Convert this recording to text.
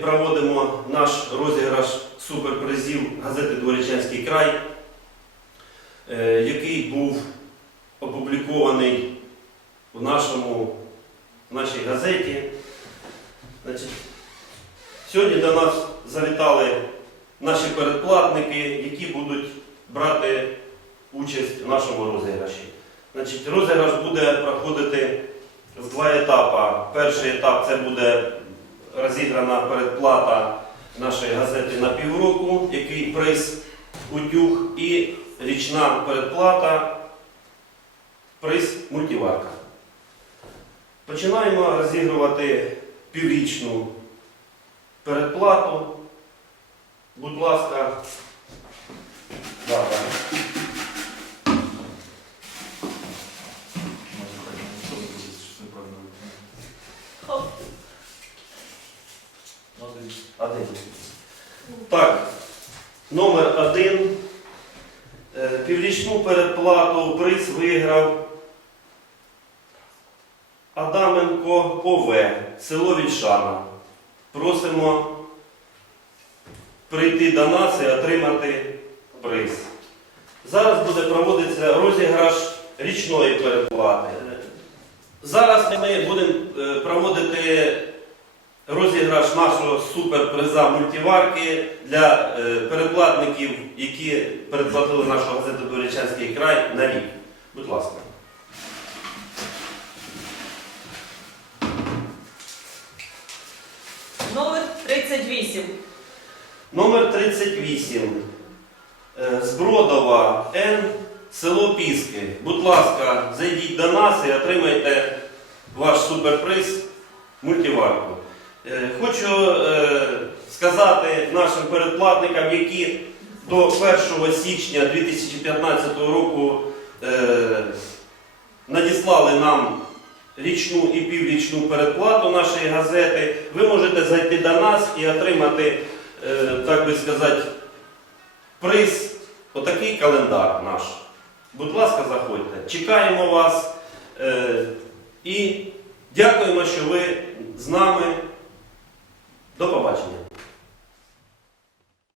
проводимо наш розіграш суперпризів газети Дворічанський край, е, який був опублікований в, нашому, в нашій газеті. Значить, сьогодні до нас завітали наші передплатники, які будуть брати участь в нашому розіграші. Значить, розіграш буде проходити в два етапи. Перший етап це буде розіграна передплата нашої газети на півроку, який приз утюг, і річна передплата, приз мультиварка. Починаємо розігрувати піврічну передплату. Будь ласка, Так, номер один. Е, Піврічну передплату приз виграв Адаменко ОВ, село Вільшана. Просимо прийти до нас і отримати приз. Зараз буде проводитися розіграш річної передплати. Зараз ми будемо е, проводити розіграш нашого суперприза мультиварки для е, передплатників, які передплатили нашу газету Дворічанський край на рік. Будь ласка. Номер 38. Номер 38. Е, Збродова Н. Село Піски. Будь ласка, зайдіть до нас і отримайте ваш суперприз мультиварку. Е, Хочу е, сказати нашим передплатникам, які до 1 січня 2015 року е, надіслали нам річну і піврічну передплату нашої газети, ви можете зайти до нас і отримати, так би сказати, приз, отакий календар наш. Будь ласка, заходьте. Чекаємо вас і дякуємо, що ви з нами. До побачення.